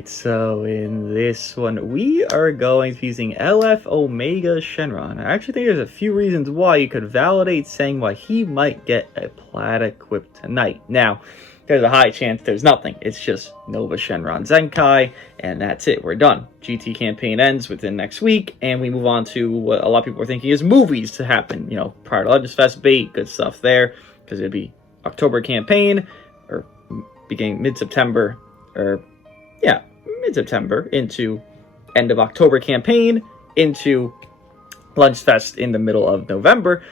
Alright, so in this one, we are going to be using LF Omega Shenron. I actually think there's a few reasons why you could validate saying why he might get a Plat equipped tonight. Now, there's a high chance there's nothing. It's just Nova Shenron Zenkai, and that's it. We're done. GT campaign ends within next week, and we move on to what a lot of people are thinking is movies to happen. You know, prior to Legends Fest bait, good stuff there, because it'd be October campaign, or beginning mid-September, or yeah, mid-September into end of October campaign into Lunch Fest in the middle of November.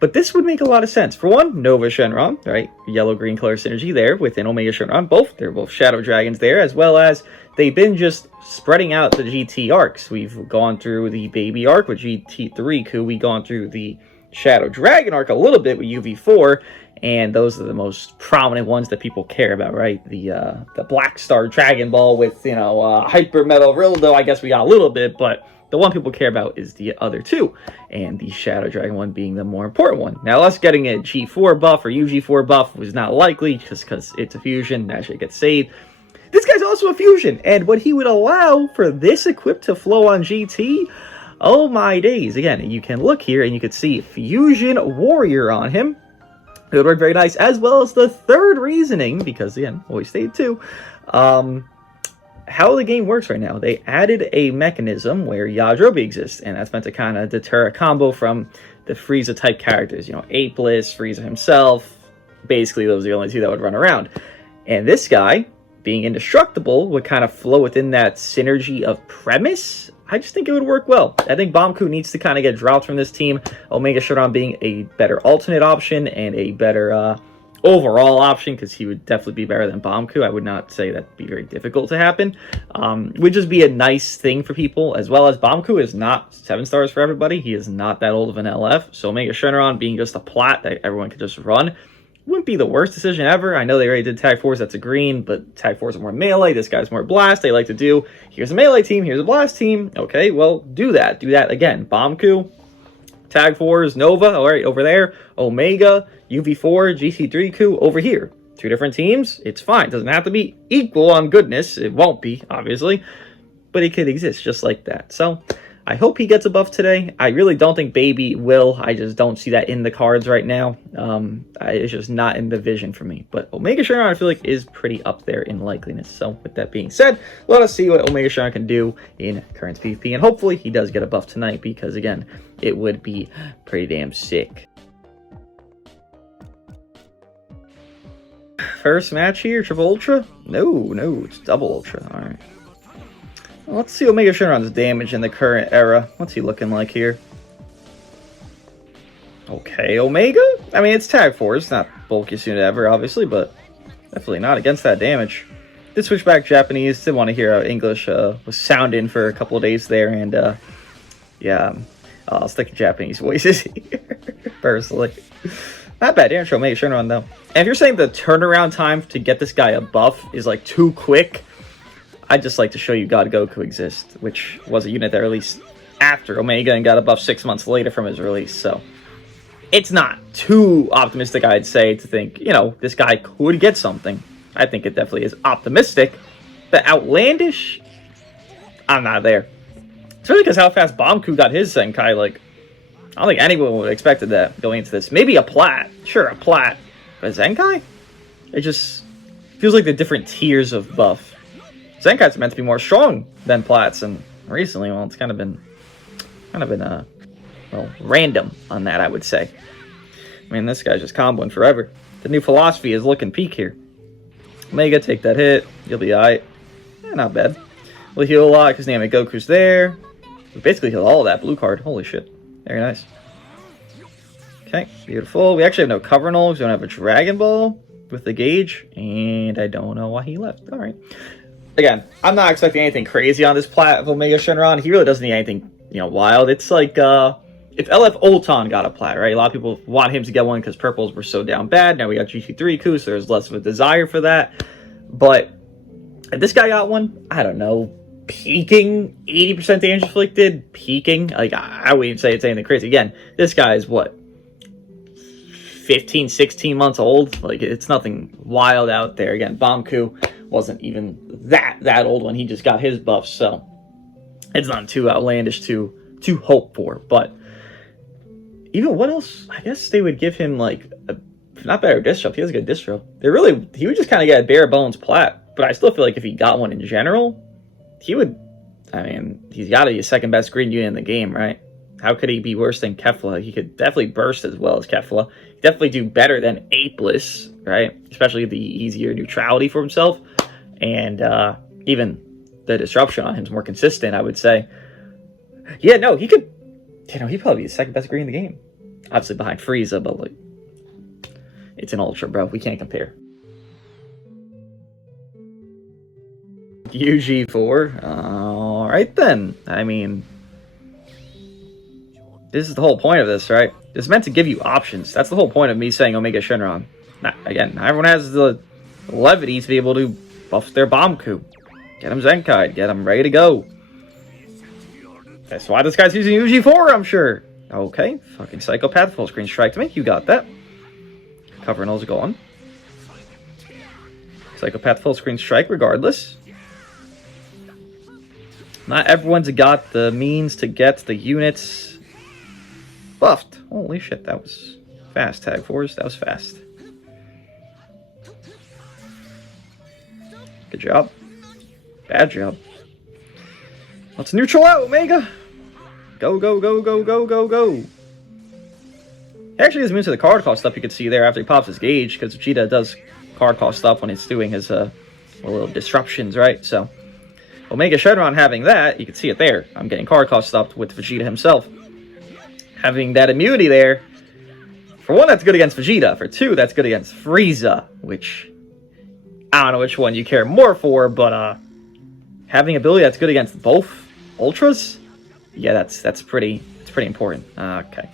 But this would make a lot of sense. For one, Nova Shenron, right? Yellow-green color synergy there within Omega Shenron. They're both Shadow Dragons there, as well as they've been just spreading out the GT arcs. We've gone through the Baby arc with GT3 We've gone through the Shadow Dragon arc a little bit with UV4, and those are the most prominent ones that people care about, right? The Black Star Dragon Ball with, you know, Hyper Metal Rildo, I guess we got a little bit, but the one people care about is the other two, and the Shadow Dragon one being the more important one. Now, us getting a G4 buff or UG4 buff was not likely, just because it's a fusion, that shit gets saved. This guy's also a fusion, and what he would allow for this equip to flow on GT, oh my days. Again, you can look here, and you can see Fusion Warrior on him. It would work very nice, as well as the third reasoning, because again, always stayed two, how the game works right now. They added a mechanism where Yajirobe exists, and that's meant to kind of deter a combo from the Frieza type characters, you know, Apeless, Frieza himself. Basically, those are the only two that would run around. And this guy, being indestructible, would kind of flow within that synergy of premise. I just think it would work well. I think Bomku needs to kind of get dropped from this team. Omega Shenron being a better alternate option and a better overall option, because he would definitely be better than Bomku. I would not say that'd be very difficult to happen. Would just be a nice thing for people, as well as Bomku is not 7 stars for everybody. He is not that old of an LF. So Omega Shenron being just a Plat that everyone could just run wouldn't be the worst decision ever. I know they already did Tag 4s, that's a green, but Tag 4s are more melee. This guy's more blast. They like to do, here's a melee team, here's a blast team. Okay, well, do that. Do that again. Bomku, Tag 4s, Nova, all right, over there. Omega, UV4, GT3 over here. 2 different teams. It's fine. It doesn't have to be equal on goodness. It won't be, obviously. But it could exist just like that. So, I hope he gets a buff today. I really don't think Baby will. I just don't see that in the cards right now. It's just not in the vision for me. But Omega Shenron, I feel like, is pretty up there in likeliness. So, with that being said, let us see what Omega Shenron can do in current PvP. And hopefully, he does get a buff tonight, because, again, it would be pretty damn sick. First match here, Triple Ultra? No, it's Double Ultra. Alright. Let's see Omega Shenron's damage in the current era. What's he looking like here? Okay, Omega? I mean, it's Tag 4. It's not bulkiest unit ever, obviously, but definitely not against that damage. Did switch back Japanese. Didn't want to hear how English was sounding for a couple of days there, and yeah, I'll stick to Japanese voices here, personally. Not bad damage for Omega Shenron, though. And if you're saying the turnaround time to get this guy a buff is like too quick, I'd just like to show you God Goku exists, which was a unit that released after Omega and got a buff 6 months later from his release. So it's not too optimistic, I'd say, to think, you know, this guy could get something. I think it definitely is optimistic. But outlandish, I'm not there. Especially because how fast Bomku got his Zenkai, like, I don't think anyone would have expected that going into this. Maybe a Plat. Sure, a Plat. But Zenkai? It just feels like the different tiers of buff. Zenkai's meant to be more strong than Plats, and recently, well, it's kind of been well, random on that, I would say. I mean, this guy's just comboing forever. The new philosophy is looking peak here. Omega, take that hit. You'll be alright. Not bad. We'll heal a lot because Namek Goku's there. We basically healed all of that blue card. Holy shit. Very nice. Okay, beautiful. We actually have no cover null because we don't have a Dragon Ball with the gauge, and I don't know why he left. Alright. Again, I'm not expecting anything crazy on this Plat of Omega Shenron. He really doesn't need anything, you know, wild. It's like, if LF Ulton got a Plat, right? A lot of people want him to get one because purples were so down bad. Now we got GT3 so there's less of a desire for that. But if this guy got one, I don't know, peaking 80% damage inflicted, peaking, like, I wouldn't even say it's anything crazy. Again, this guy is what, 15, 16 months old? Like, it's nothing wild out there. Again, Bomku wasn't even that old when he just got his buffs, so it's not too outlandish to hope for. But even what else? I guess they would give him like a not better distro. He has a good distro. He would just kind of get a bare bones Plat, but I still feel like if he got one in general, he would. I mean, he's got to be the second best green unit in the game, right? How could he be worse than Kefla? He could definitely burst as well as Kefla. He'd definitely do better than Apeless, right? Especially the easier neutrality for himself. And even the disruption on him is more consistent, I would say. Yeah, no, he could... he'd probably be the second best green in the game. Obviously behind Frieza, but like... It's an Ultra, bro. We can't compare. UG4? Alright then. I mean... This is the whole point of this, right? It's meant to give you options. That's the whole point of me saying Omega Shenron. Now, again, everyone has the levity to be able to buff their bomb coup. Get him Zenkai. Get him ready to go. That's why this guy's using UG4, I'm sure. Okay. Fucking Psychopath. Full screen strike to me. You got that. Cover and go on. Psychopath full screen strike regardless. Not everyone's got the means to get the units buffed. Holy shit, that was fast, Tag Force. That was fast. Good job. Bad job. Let's neutral out, Omega! Go, go, go, go, go, go, go. He actually has moves to the card cost up you can see there after he pops his gauge, because Vegeta does card cost up when he's doing his little disruptions, right? So, Omega Shenron having that, you can see it there. I'm getting card cost up with Vegeta himself. Having that immunity there, for one, that's good against Vegeta. For two, that's good against Frieza, which I don't know which one you care more for, but having ability that's good against both Ultras, yeah, that's pretty important. Okay.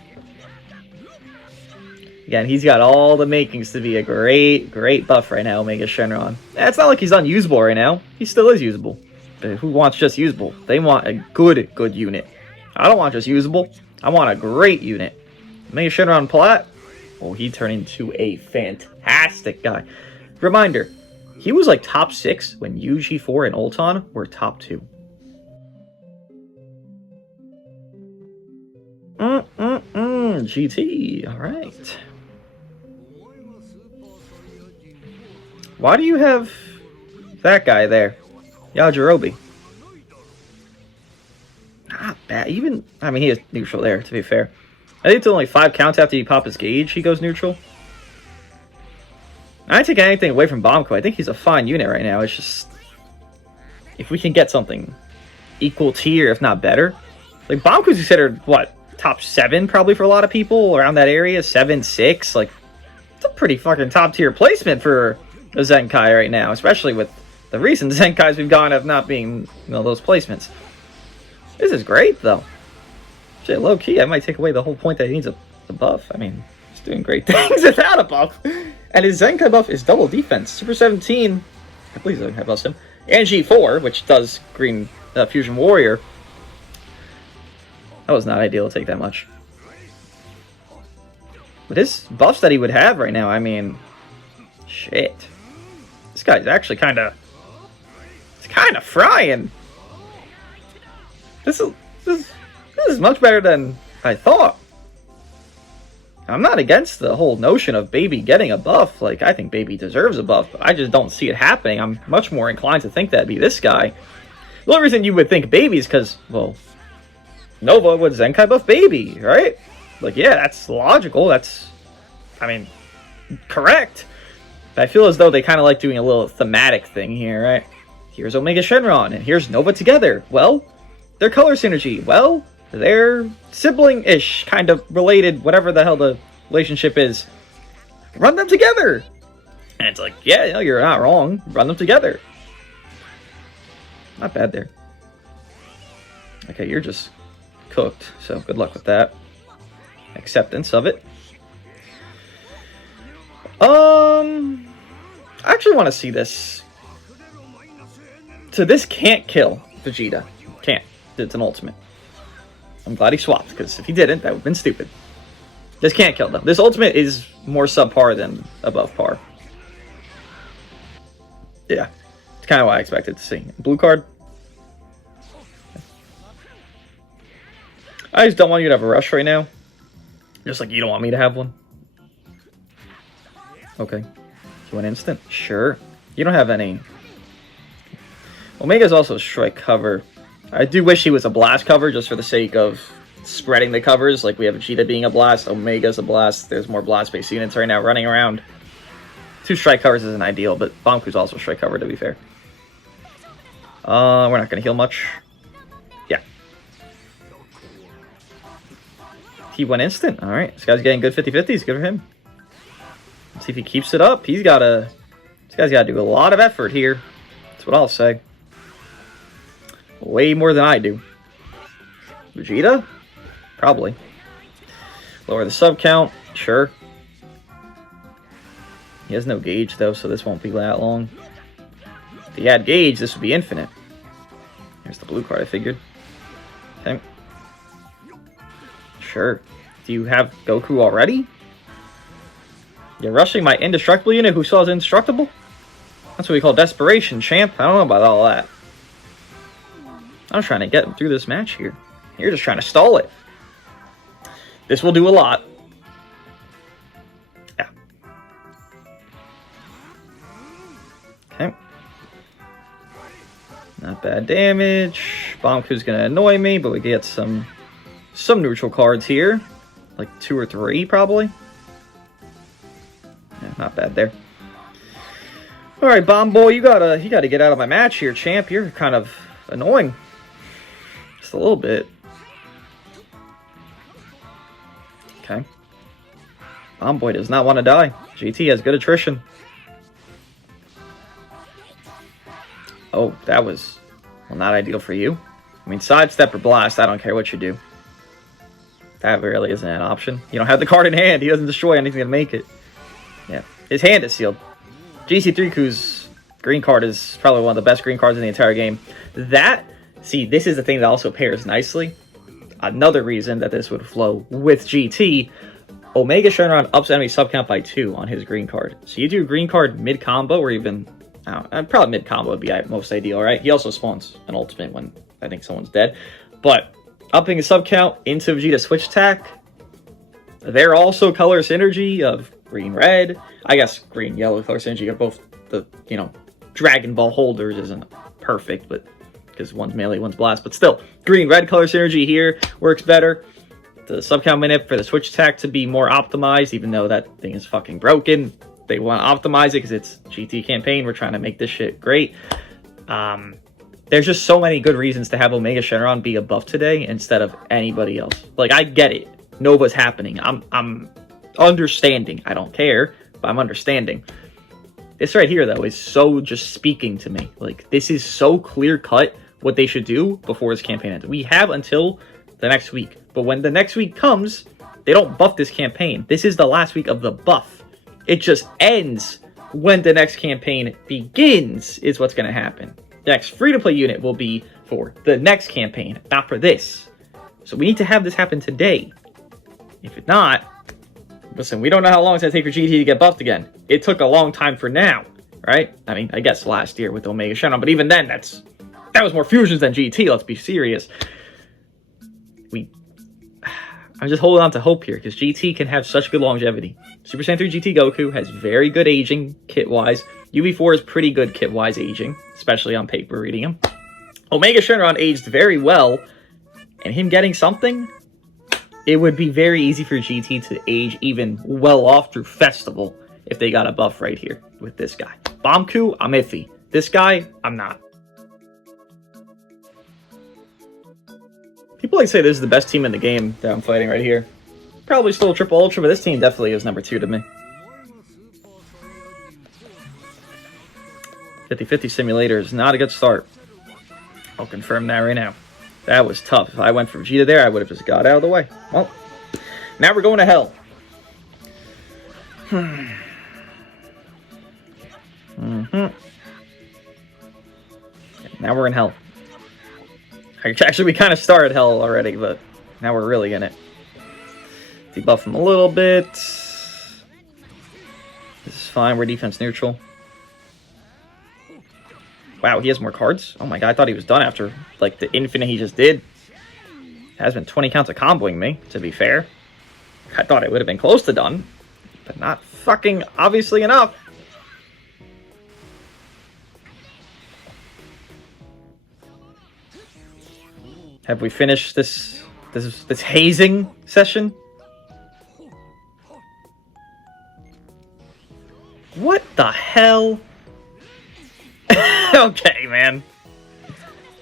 Again, he's got all the makings to be a great buff right now, Omega Shenron. It's not like he's unusable right now. He still is usable. But who wants just usable? They want a good unit. I don't want just usable. I want a great unit. Omega Shenron Plat, oh, he turned into a fantastic guy. Reminder, he was like top 6 when UG4 and Ulton were top 2. GT, alright. Why do you have that guy there? Yajirobe. Not bad. Even, I mean, he is neutral there, to be fair. I think it's only 5 counts after you pop his gauge, he goes neutral. I don't take anything away from Bomko. I think he's a fine unit right now. It's just, if we can get something equal tier, if not better. Like, Bomko's considered, what, top 7 probably for a lot of people around that area? 7, 6? Like, it's a pretty fucking top tier placement for a Zenkai right now, especially with the recent Zenkais we've gone of not being, those placements. This is great, though. Shit, low-key, I might take away the whole point that he needs a buff. I mean, he's doing great things without a buff. And his Zenkai buff is double defense. Super 17, I believe Zenkai buffs him. And G4, which does Green Fusion Warrior. That was not ideal to take that much. But his buffs that he would have right now, I mean, shit. This guy's actually kind of frying. This is much better than I thought. I'm not against the whole notion of Baby getting a buff. Like, I think Baby deserves a buff, but I just don't see it happening. I'm much more inclined to think that'd be this guy. The only reason you would think Baby is because, well, Nova would Zenkai buff Baby, right? Like, yeah, that's logical. That's, I mean, correct. But I feel as though they kind of like doing a little thematic thing here, right? Here's Omega Shenron, and here's Nova together. Well, they're color synergy. Well, they're sibling-ish, kind of related, whatever the hell the relationship is. Run them together! And it's like, yeah, you're not wrong. Run them together. Not bad there. Okay, you're just cooked, so good luck with that. Acceptance of it. I actually want to see this. So this can't kill Vegeta. Can't. It's an ultimate. I'm glad he swapped, because if he didn't, that would have been stupid. This can't kill them. This ultimate is more subpar than above par. Yeah. It's kind of what I expected to see. Blue card. I just don't want you to have a rush right now. Just like you don't want me to have one. Okay. You want instant? Sure. You don't have any. Omega's also strike cover. I do wish he was a blast cover just for the sake of spreading the covers. Like we have Vegeta being a blast, Omega's a blast. There's more blast-based units right now running around. 2 strike covers isn't ideal, but Banku's also strike cover to be fair. We're not going to heal much. Yeah. He went instant. Alright, this guy's getting good 50-50s. Good for him. Let's see if he keeps it up. This guy's got to do a lot of effort here. That's what I'll say. Way more than I do. Vegeta? Probably. Lower the sub count. Sure. He has no gauge, though, so this won't be that long. If he had gauge, this would be infinite. Here's the blue card, I figured. Okay. Sure. Do you have Goku already? You're rushing my indestructible unit who still is indestructible? That's what we call desperation, champ. I don't know about all that. I'm trying to get through this match here. You're just trying to stall it. This will do a lot. Yeah. Okay. Not bad damage. Banku's gonna annoy me, but we get some neutral cards here. Like 2 or 3, probably. Yeah, not bad there. Alright, Bomb Boy, you gotta get out of my match here, champ. You're kind of annoying. Just a little bit. Okay. Bomb Boy does not want to die. GT has good attrition. Oh, that was, well, not ideal for you. I mean, sidestep or blast, I don't care what you do. That really isn't an option. You don't have the card in hand. He doesn't destroy anything to make it. Yeah. His hand is sealed. GC3Ku's green card is probably one of the best green cards in the entire game. See, this is the thing that also pairs nicely. Another reason that this would flow with GT, Omega Shenron ups enemy subcount by 2 on his green card. So you do a green card mid-combo, or even, probably mid-combo would be most ideal, right? He also spawns an ultimate when I think someone's dead. But upping his subcount into Vegeta switch attack, they're also color synergy of green-red. I guess green-yellow color synergy of both the, Dragon Ball holders isn't perfect, but because one's melee, one's blast, but still, green-red color synergy here works better. The subcount minute for the switch attack to be more optimized, even though that thing is fucking broken. They want to optimize it because it's GT campaign. We're trying to make this shit great. There's just so many good reasons to have Omega Shenron be a buff today instead of anybody else. Like, I get it. Nova's happening. I'm understanding. I don't care, but I'm understanding. This right here, though, is so just speaking to me. Like, this is so clear-cut what they should do before this campaign ends. We have until the next week. But when the next week comes, they don't buff this campaign. This is the last week of the buff. It just ends when the next campaign begins is what's going to happen. The next free-to-play unit will be for the next campaign, not for this. So we need to have this happen today. If it's not, listen, we don't know how long it's going to take for GT to get buffed again. It took a long time for now, right? I mean, I guess last year with Omega Shenron, but even then, that was more fusions than GT, let's be serious. I'm just holding on to hope here, because GT can have such good longevity. Super Saiyan 3 GT Goku has very good aging, kit-wise. UV4 is pretty good kit-wise aging, especially on paper reading him. Omega Shenron aged very well, and him getting something, it would be very easy for GT to age even well off through Festival if they got a buff right here with this guy. Banku, I'm iffy. This guy, I'm not. People like say this is the best team in the game that I'm fighting right here. Probably still a triple ultra, but this team definitely is number 2 to me. 50-50 simulator is not a good start. I'll confirm that right now. That was tough. If I went for Vegeta there, I would have just got out of the way. Well, now we're going to hell. Now we're in hell. Actually, we kind of started hell already, but now we're really in it. Debuff him a little bit. This is fine. We're defense neutral. Wow, he has more cards? Oh my god, I thought he was done after, like, the infinite he just did. It has been 20 counts of comboing me, to be fair. I thought it would have been close to done, but not fucking obviously enough. Have we finished this hazing session? What the hell? Okay, man.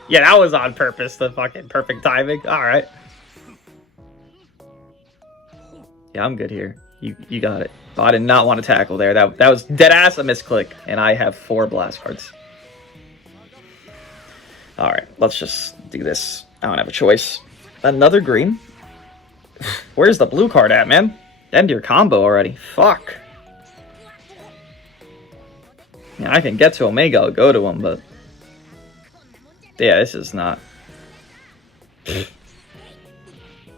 Yeah, that was on purpose, the fucking perfect timing. Alright. Yeah, I'm good here. You got it. Oh, I did not want to tackle there. That was deadass a misclick, and I have 4 blast cards. Alright, let's just do this. I don't have a choice. Another green. Where's the blue card at, man? End your combo already. Fuck. Yeah, I can get to Omega, I'll go to him, but... yeah, this is not...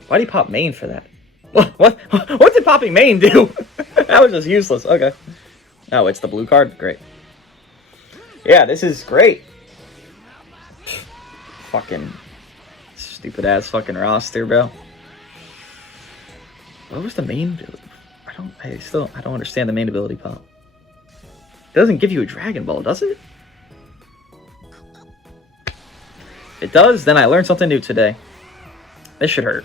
Why'd he pop main for that? What did popping main do? That was just useless. Okay. Oh, it's the blue card? Great. Yeah, this is great. Fucking... stupid ass fucking roster, bro. What was the main... I don't understand the main ability pop. It doesn't give you a Dragon Ball, does it? If it does, then I learned something new today. This should hurt.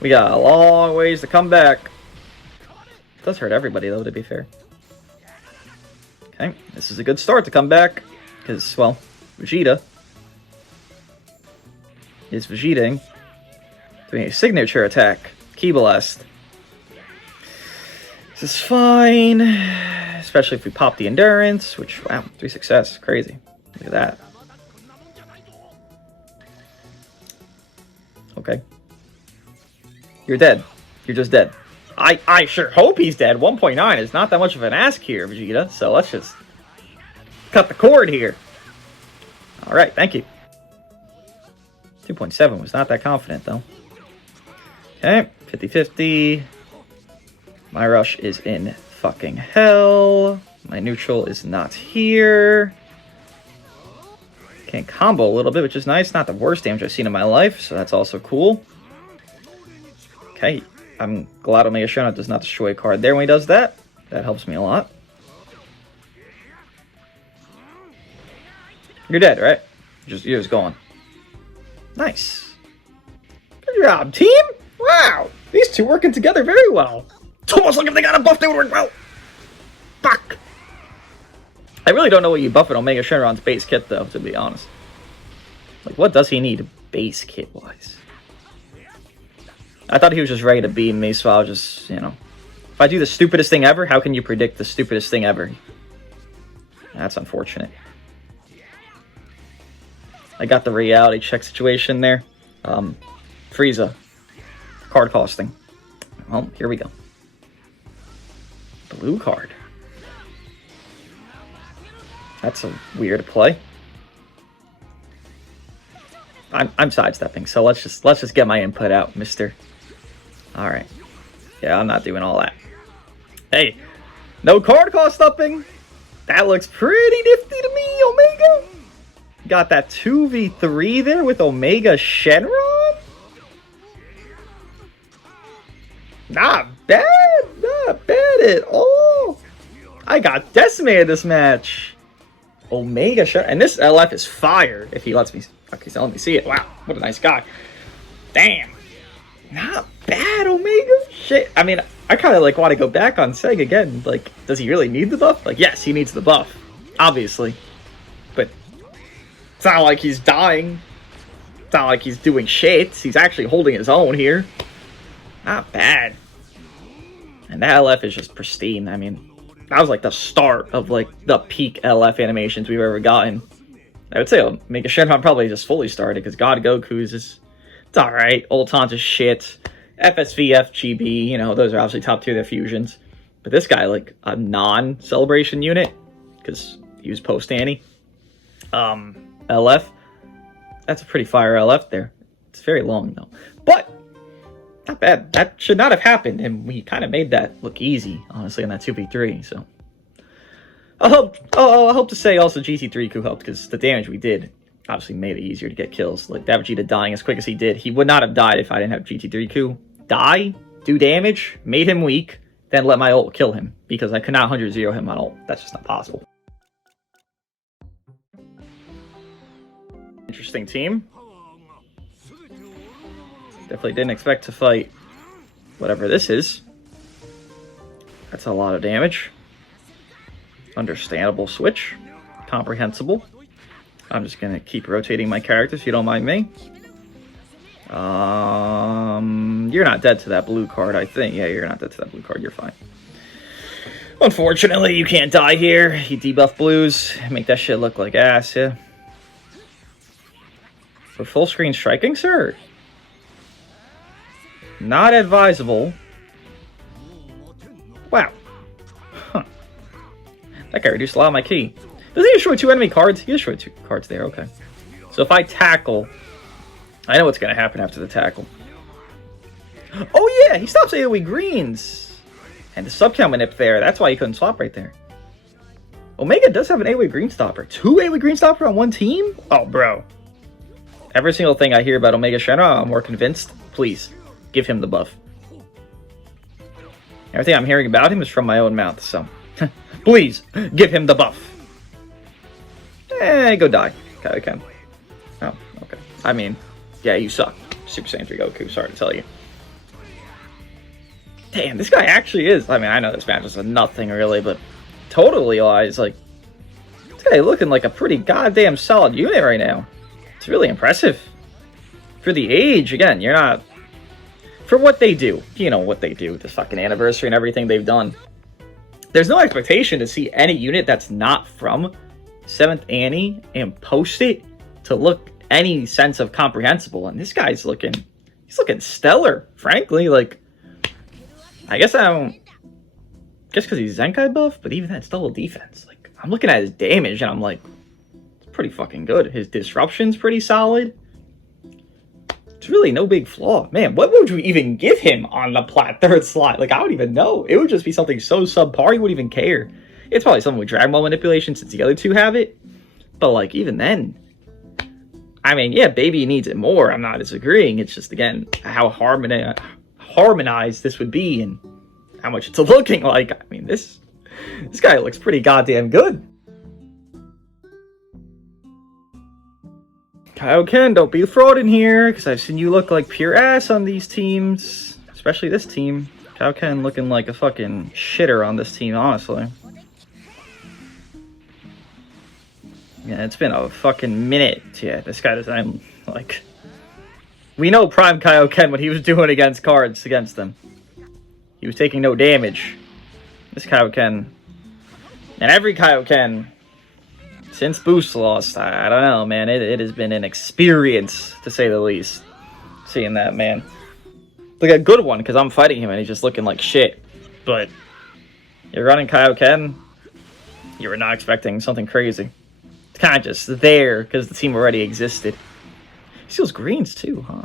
We got a long ways to come back. It does hurt everybody, though, to be fair. Okay, this is a good start to come back. Because, well, Vegeta is Vegetaing. Doing a signature attack. Ki Blast. This is fine. Especially if we pop the endurance, which, wow, 3 success. Crazy. Look at that. Okay. You're dead. You're just dead. I sure hope he's dead. 1.9 is not that much of an ask here, Vegeta, so let's just cut the cord here. Alright, thank you. 2.7 was not that confident, though. Okay, 50-50. My rush is in fucking hell. My neutral is not here. Can combo a little bit, which is nice. Not the worst damage I've seen in my life, so that's also cool. Okay, I'm glad Omega Shenron does not destroy a card there when he does that. That helps me a lot. You're dead, right? You're just gone. Nice. Good job, team! Wow! These two working together very well. It's almost like if they got a buff, they would work well. Fuck! I really don't know what you buff in Omega Shenron's base kit, though, to be honest. Like, what does he need base kit-wise? I thought he was just ready to beam me, so I'll just, you know... If I do the stupidest thing ever, how can you predict the stupidest thing ever? That's unfortunate. I got the reality check situation there. Frieza. Card costing. Well, here we go. Blue card. That's a weird play. I'm sidestepping, so let's just get my input out, mister. Alright. Yeah, I'm not doing all that. Hey, no card cost upping. That looks pretty nifty to me, Omega. Got that 2v3 there with Omega Shenron? Not bad. Not bad at all. I got decimated this match. Omega Shenron. And this LF is fire if he lets me. Okay, so let me see it. Wow, what a nice guy. Damn. Not bad, Omega. Shit. I mean, I kind of like want to go back on Seg again. Like, does he really need the buff? Like, yes, he needs the buff. Obviously. But it's not like he's dying. It's not like he's doing shit. He's actually holding his own here. Not bad. And that LF is just pristine. I mean, that was like the start of like the peak LF animations we've ever gotten. I would say Omega Shenron probably just fully started because God Goku's is it's alright. Old Taunt is shit. FSV, FGB, you know, those are obviously top tier their fusions. But this guy, like a non-celebration unit, because he was post-Annie. LF. That's a pretty fire LF there. It's very long though. But not bad. That should not have happened, and we kind of made that look easy, honestly, on that 2v3, so. I hope to say also GT3 Ku helped, because the damage we did obviously made it easier to get kills. Like, that Vegeta dying as quick as he did, he would not have died if I didn't have GT3 Ku. Die, do damage, made him weak, then let my ult kill him, because I could not 100-0 him on ult. That's just not possible. Interesting team. Definitely didn't expect to fight whatever this is. That's a lot of damage. Understandable switch. Comprehensible. I'm just gonna keep rotating my characters if you don't mind me. You're not dead to that blue card, I think. Yeah, you're not dead to that blue card. You're fine. Unfortunately, you can't die here. You debuff blues. Make that shit look like ass, yeah. For full screen striking, sir? Not advisable. Wow. Huh. That guy reduced a lot of my ki. Does he destroy 2 enemy cards? He destroyed 2 cards there, okay. So if I tackle, I know what's going to happen after the tackle. Oh yeah, he stops AoE greens. And the sub-count manip there, that's why he couldn't swap right there. Omega does have an AoE green stopper. 2 AoE green stopper on one team? Oh, bro. Every single thing I hear about Omega Shenron, I'm more convinced. Please, give him the buff. Everything I'm hearing about him is from my own mouth, so... Please, give him the buff. Go die. Okay. Oh, okay. I mean, yeah, you suck. Super Saiyan 3 Goku, sorry to tell you. Damn, this guy actually is... I mean, I know this match is a nothing, really, but... Totally lies, like... This guy looking like a pretty goddamn solid unit right now. It's really impressive. For the age, again, you're not... For what they do. You know what they do. This fucking anniversary and everything they've done. There's no expectation to see any unit that's not from 7th Annie and post it to look any sense of comprehensible. And this guy's looking... He's looking stellar, frankly. Like... I guess I don't... Just because he's Zenkai buff, but even that's double defense. Like, I'm looking at his damage and I'm like... It's pretty fucking good. His disruption's pretty solid. It's really no big flaw. Man, what would you even give him on the Plat 3rd slot? Like, I don't even know. It would just be something so subpar, you wouldn't even care. It's probably something with Dragon Ball manipulation since the other two have it. But, like, even then... I mean, yeah, Baby needs it more. I'm not disagreeing. It's just, again, how harmonized this would be and how much it's looking like. I mean, this guy looks pretty goddamn good. Kaioken, don't be a fraud in here, because I've seen you look like pure ass on these teams. Especially this team. Kaioken looking like a fucking shitter on this team, honestly. Yeah, it's been a fucking minute. Yeah, this guy doesn't, like... We know Prime Kaioken what he was doing against cards against them. He was taking no damage. This Kaioken... And every Kaioken... Since Boost lost, I don't know, man. It has been an experience, to say the least. Seeing that, man. Like a good one, because I'm fighting him and he's just looking like shit. But... You're running Kaioken... You were not expecting something crazy. It's kind of just there, because the team already existed. He steals greens too, huh?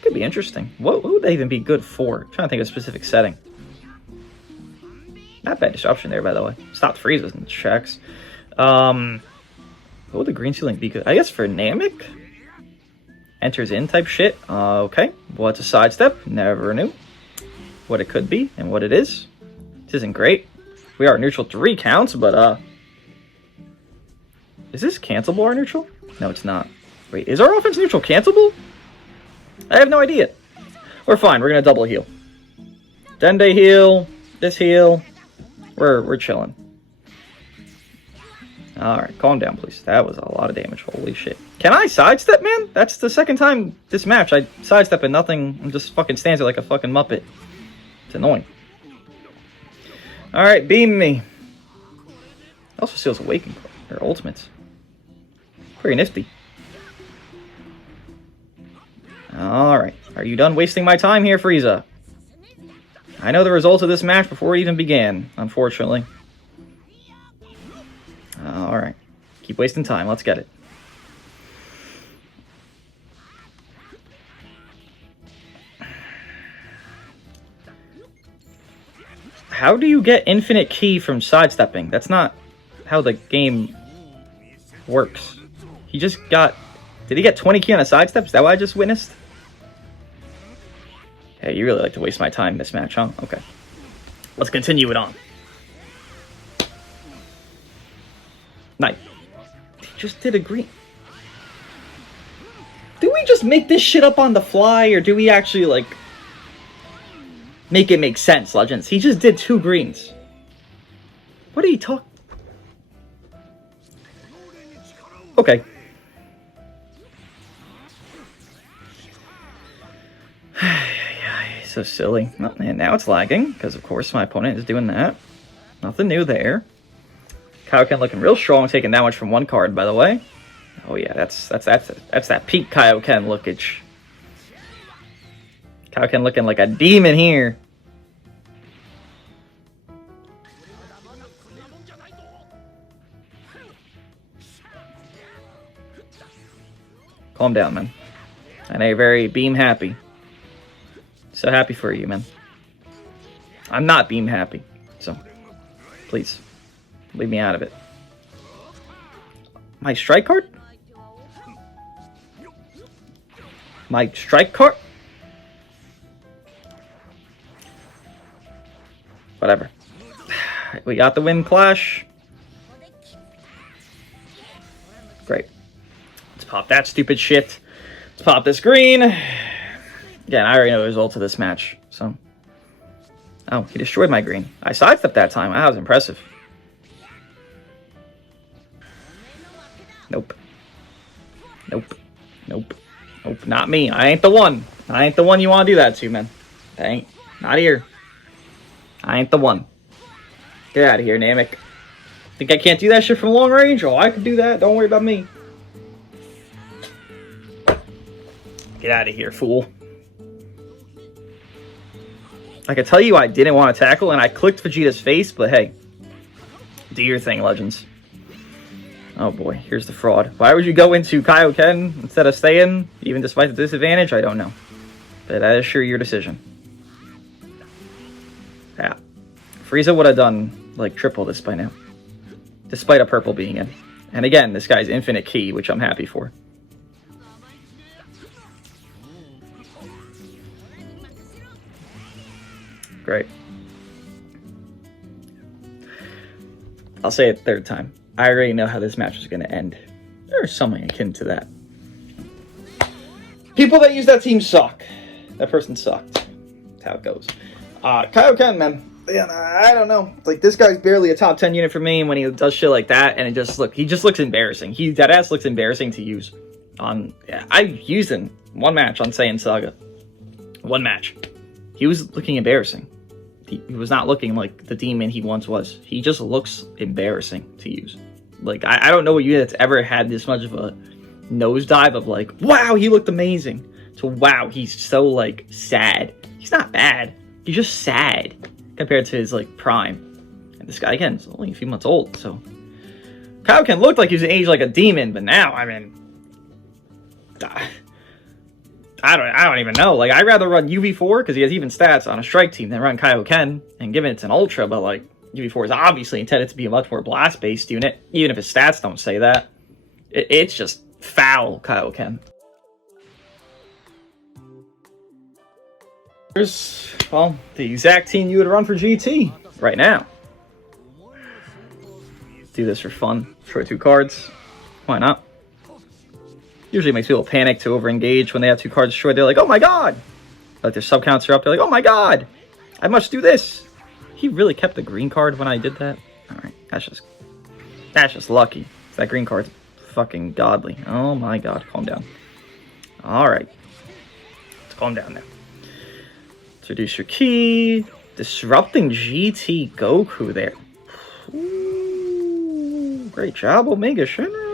Could be interesting. What would they even be good for? I'm trying to think of a specific setting. Not bad disruption there, by the way. Stopped freezes and checks. What would the green ceiling be good? I guess for Namek? Enters in type shit. Okay. What's a sidestep? Never knew what it could be and what it is. This isn't great. We are neutral 3 counts, but is this cancelable, our neutral? No, it's not. Wait, is our offense neutral cancelable? I have no idea. We're fine. We're gonna double heal. Dende heal. This heal. We're chilling. Alright, calm down, please. That was a lot of damage. Holy shit. Can I sidestep, man? That's the second time this match I sidestep and nothing. I'm just fucking stands there like a fucking Muppet. It's annoying. Alright, beam me. Also seals Awakening or ultimates. Pretty nifty. Alright. Are you done wasting my time here, Frieza? I know the results of this match before it even began, unfortunately. Alright. Keep wasting time. Let's get it. How do you get infinite ki from sidestepping? That's not how the game works. He just got... Did he get 20 ki on a sidestep? Is that what I just witnessed? Hey, you really like to waste my time in this match, huh? Okay. Let's continue it on. Nice. He just did a green. Do we just make this shit up on the fly, or do we actually, like, make it make sense, Legends? He just did 2 greens. What are you talking? Okay. So silly. Oh, and now it's lagging, because of course my opponent is doing that. Nothing new there. Kaioken looking real strong, taking that much from one card, by the way. Oh yeah, that's that peak Kaioken lookage. Kaioken looking like a demon here. Calm down, man. I know you're very beam happy. So happy for you, man. I'm not beam happy, so please leave me out of it. My strike card? My strike card? Whatever. We got the win clash. Great. Let's pop that stupid shit. Let's pop this green. Again, I already know the results of this match, so... Oh, he destroyed my green. I sidestepped that time. That was impressive. Nope. Nope. Nope. Nope. Not me. I ain't the one. I ain't the one you want to do that to, man. I ain't. Not here. I ain't the one. Get out of here, Namek. Think I can't do that shit from long range? Oh, I can do that. Don't worry about me. Get out of here, fool. I can tell you I didn't want to tackle, and I clicked Vegeta's face, but hey. Do your thing, Legends. Oh boy, here's the fraud. Why would you go into Kaioken instead of staying, even despite the disadvantage? I don't know. But that is sure your decision. Yeah. Frieza would have done, like, triple this by now. Despite a purple being in. And again, this guy's infinite ki, which I'm happy for. Great. I'll say it a third time. I already know how this match is going to end. There's something akin to that. People that use that team suck. That person sucked. That's how it goes. Kaioken, man. Yeah, I don't know. Like, this guy's barely a top 10 unit for me when he does shit like that, and he just looks embarrassing. That ass looks embarrassing to use. I used him one match on Saiyan Saga. One match. He was looking embarrassing. He was not looking like the demon he once was. He just looks embarrassing to use. Like, I don't know a unit that's ever had this much of a nosedive of like, wow, he looked amazing, to wow, he's so, like, sad. He's not bad. He's just sad compared to his, like, prime. And this guy, again, is only a few months old, so... Kaioken looked like he was aged like a demon, but now, I mean... I don't even know. Like, I'd rather run UV4 because he has even stats on a strike team than run Kaioken. And given it's an ultra, but like UV4 is obviously intended to be a much more blast-based unit, even if his stats don't say that. It's just foul Kaioken. Here's, well, the exact team you would run for GT right now. Do this for fun. Destroy 2 cards. Why not? Usually makes people panic to over-engage when they have 2 cards destroyed. They're like, oh my god! Like their sub-counts are up, they're like, oh my god! I must do this! He really kept the green card when I did that? Alright, that's just lucky. That green card's fucking godly. Oh my god, calm down. Alright. Let's calm down now. Let's reduce your ki. Disrupting GT Goku there. Ooh, great job, Omega Shenron.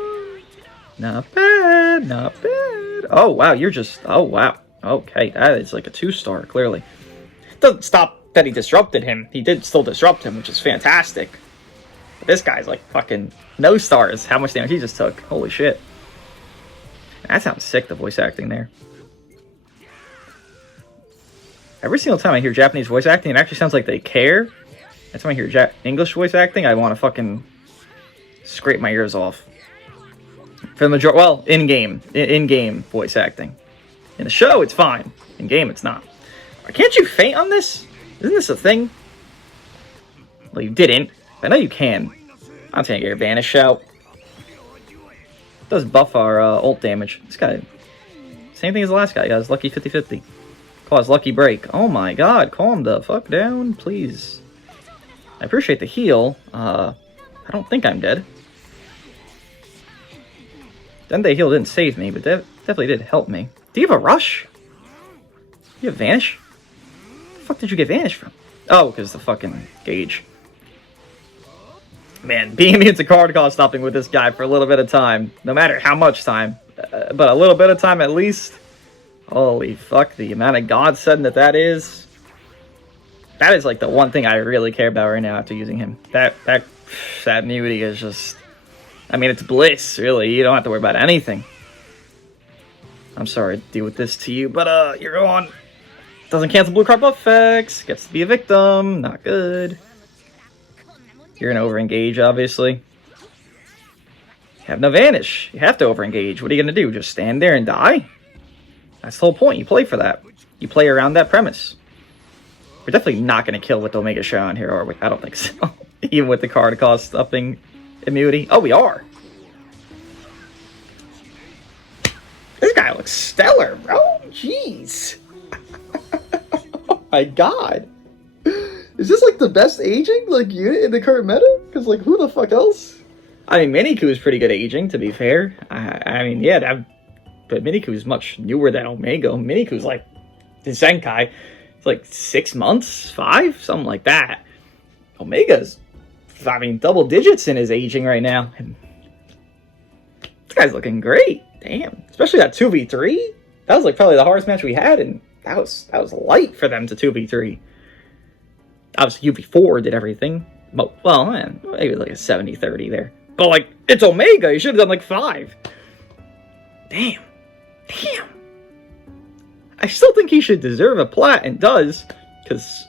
Not bad, not bad. Oh, wow, you're just... Oh, wow. Okay, that is like a 2-star, clearly. Doesn't stop that he disrupted him. He did still disrupt him, which is fantastic. But this guy's like fucking no stars. How much damage he just took. Holy shit. That sounds sick, the voice acting there. Every single time I hear Japanese voice acting, it actually sounds like they care. That's when I hear English voice acting, I want to fucking scrape my ears off. For the majority, well, in-game voice acting. In the show, it's fine. In-game, it's not. Can't you faint on this? Isn't this a thing? Well, you didn't. I know you can. I'm taking your Vanish Shout. Does buff our ult damage. This guy, same thing as the last guy. He got his lucky 50-50. Call his lucky break. Oh my god, calm the fuck down, please. I appreciate the heal. I don't think I'm dead. Dende heal didn't save me, but definitely did help me. Do you have a rush? You have Vanish? Where the fuck did you get Vanish from? Oh, because the fucking gauge. Man, being immune to card cost stopping with this guy for a little bit of time, no matter how much time, but a little bit of time at least. Holy fuck, the amount of godsend that is. That is like the one thing I really care about right now after using him. That immunity is just, I mean, it's bliss, really. You don't have to worry about anything. I'm sorry to deal with this to you, but you're on. Doesn't cancel blue card buff effects. Gets to be a victim. Not good. You're gonna over-engage, obviously. You have no Vanish. You have to over-engage. What are you gonna do? Just stand there and die? That's the whole point. You play for that. You play around that premise. We're definitely not gonna kill with Omega Shenron here, are we? I don't think so. Even with the card cost upping immunity. Oh, we are. This guy looks stellar, bro. Jeez. Oh my god. Is this like the best aging like unit in the current meta? Because like who the fuck else? I mean, Miniku is pretty good aging, to be fair. I mean, yeah, but Miniku is much newer than Omega. Miniku's like the Zenkai. It's like 6 months, 5, something like that. Omega's, I mean, double digits in his aging right now. And this guy's looking great. Damn, especially that 2v3. That was like probably the hardest match we had, and that was light for them to 2v3. Obviously, UV4 did everything. Well, man, maybe like a 70-30 there. But, like, it's Omega. You should have done, like, 5. Damn. Damn. I still think he should deserve a Plat, and does. Because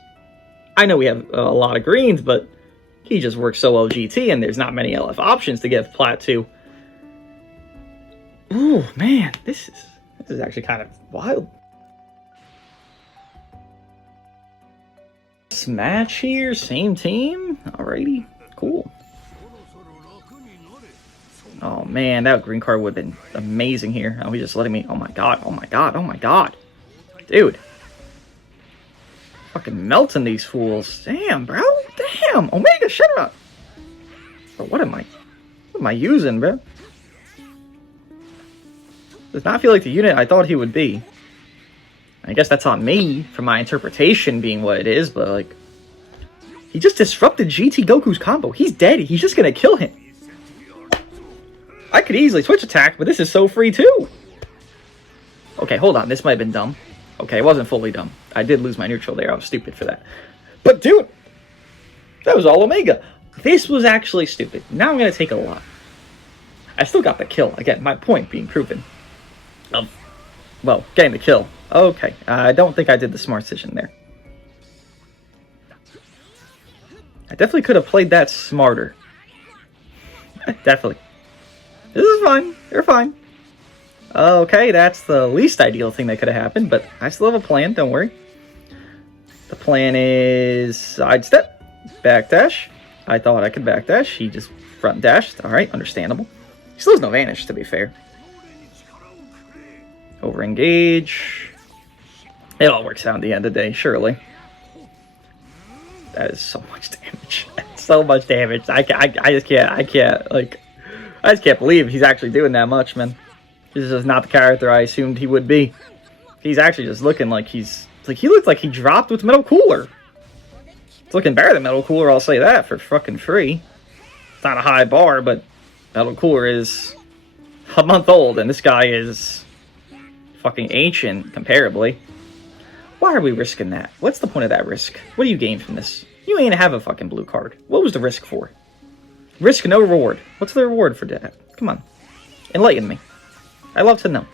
I know we have a lot of greens, but he just works so well GT, and there's not many LF options to give Plat to. Ooh, man. This is actually kind of wild. Match here, same team. Alrighty, cool. Oh man, that green card would have been amazing here. Oh, he's just letting me. Oh my god, oh my god, oh my god. Dude. Fucking melting these fools. Damn, bro. Damn. Omega, shut up. Bro, what am I using, bro? Does not feel like the unit I thought he would be. I guess that's on me for my interpretation being what it is, but like, he just disrupted GT Goku's combo. He's dead. He's just gonna kill him. I could easily switch attack, but this is so free too. Okay, hold on. This might have been dumb. Okay, it wasn't fully dumb. I did lose my neutral there. I was stupid for that. But dude, that was all Omega. This was actually stupid. Now I'm gonna take a lot. I still got the kill. Again, my point being proven. Well, getting the kill. Okay, I don't think I did the smart decision there. I definitely could have played that smarter. Definitely. This is fine. They're fine. Okay, that's the least ideal thing that could have happened, but I still have a plan, don't worry. The plan is sidestep, backdash. I thought I could backdash. He just front dashed. Alright, understandable. He still has no Vanish, to be fair. Over-engage. It all works out in the end of the day, surely. That is so much damage. So much damage. I just can't believe he's actually doing that much, man. This is not the character I assumed he would be. He's actually just looking like he looks like he dropped with Metal Cooler. It's looking better than Metal Cooler, I'll say that, for fucking free. It's not a high bar, but Metal Cooler is a month old, and this guy is fucking ancient, comparably. Why are we risking that? What's the point of that risk? What do you gain from this? You ain't have a fucking blue card. What was the risk for? Risk, no reward. What's the reward for that? Come on. Enlighten me. I'd love to know.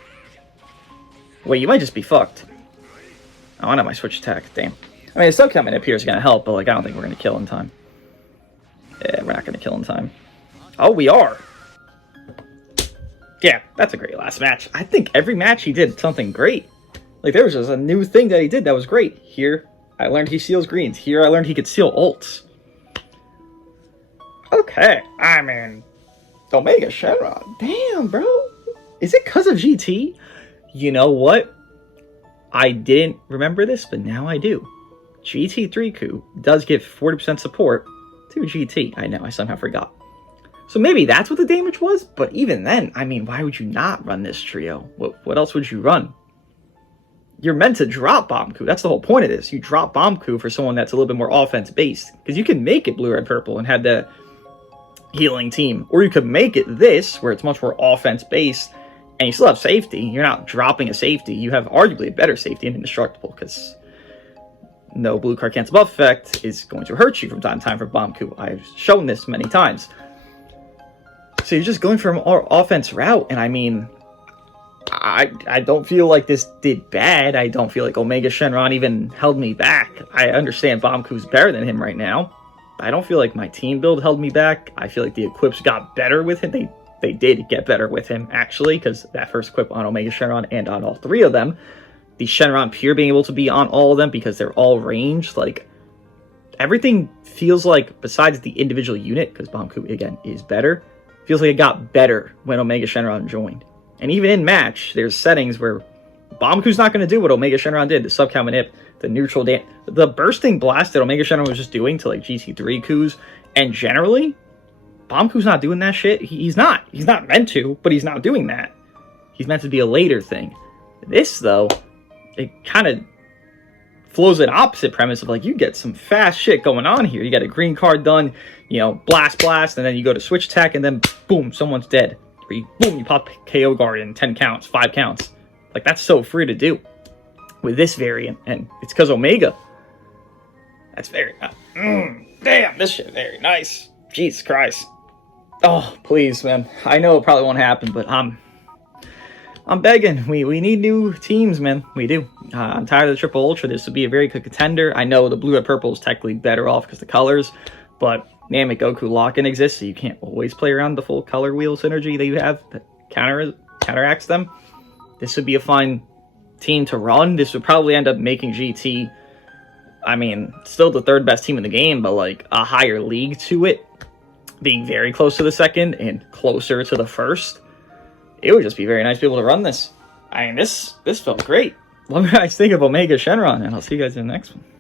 Wait, you might just be fucked. Oh, I know my switch attack. Damn. I mean, the Sun coming up here is going to help, but like, I don't think we're going to kill in time. Yeah, we're not going to kill in time. Oh, we are. Yeah, that's a great last match. I think every match he did something great. Like, there was just a new thing that he did that was great. Here, I learned he seals greens. Here, I learned he could seal ults. Okay, I mean, Omega Shenron. Damn, bro. Is it because of GT? You know what? I didn't remember this, but now I do. GT3Ku does give 40% support to GT. I know, I somehow forgot. So maybe that's what the damage was, but even then, I mean, why would you not run this trio? What else would you run? You're meant to drop Bomb Coup. That's the whole point of this. You drop Bomb Coup for someone that's a little bit more offense-based. Because you can make it blue, red, purple and have the healing team. Or you could make it this, where it's much more offense-based, and you still have safety. You're not dropping a safety. You have arguably a better safety in Indestructible, because no blue card cancel buff effect is going to hurt you from time to time for Bomb Coup. I've shown this many times. So you're just going for an offense route, and I mean, I don't feel like this did bad. I don't feel like Omega Shenron even held me back. I understand Bomb Coup's better than him right now. I don't feel like my team build held me back. I feel like the equips got better with him. They did get better with him, actually, because that first equip on Omega Shenron and on all three of them, the Shenron Pure being able to be on all of them because they're all ranged, like, everything feels like, besides the individual unit, because Bomb Coup, again, is better, feels like it got better when Omega Shenron joined. And even in match, there's settings where Bomb Coup's not going to do what Omega Shenron did. The sub-cow manip, the neutral dance, the bursting blast that Omega Shenron was just doing to like GT3 coups, and generally, Bomb Coup's not doing that shit. He's not. He's not meant to, but he's not doing that. He's meant to be a later thing. This, though, it kind of flows an opposite premise of like, you get some fast shit going on here. You got a green card done, you know, blast, and then you go to switch tech, and then boom, someone's dead. Or you, boom, you pop KO guard in 10 counts, 5 counts. Like, that's so free to do with this variant, and it's because Omega. That's very, damn, this shit very nice. Jesus Christ. Oh, please, man. I know it probably won't happen, but I'm begging. We need new teams, man. We do. I'm tired of the Triple Ultra. This would be a very good contender. I know the blue and purple is technically better off because the colors, but Namek Goku lock-in exists, so you can't always play around the full color wheel synergy that you have that counteracts them. This would be a fine team to run. This would probably end up making GT, I mean, still the third best team in the game, but like a higher league to it, being very close to the second and closer to the first. It would just be very nice to be able to run this. I mean, this felt great. What do you guys think of Omega Shenron? And I'll see you guys in the next one.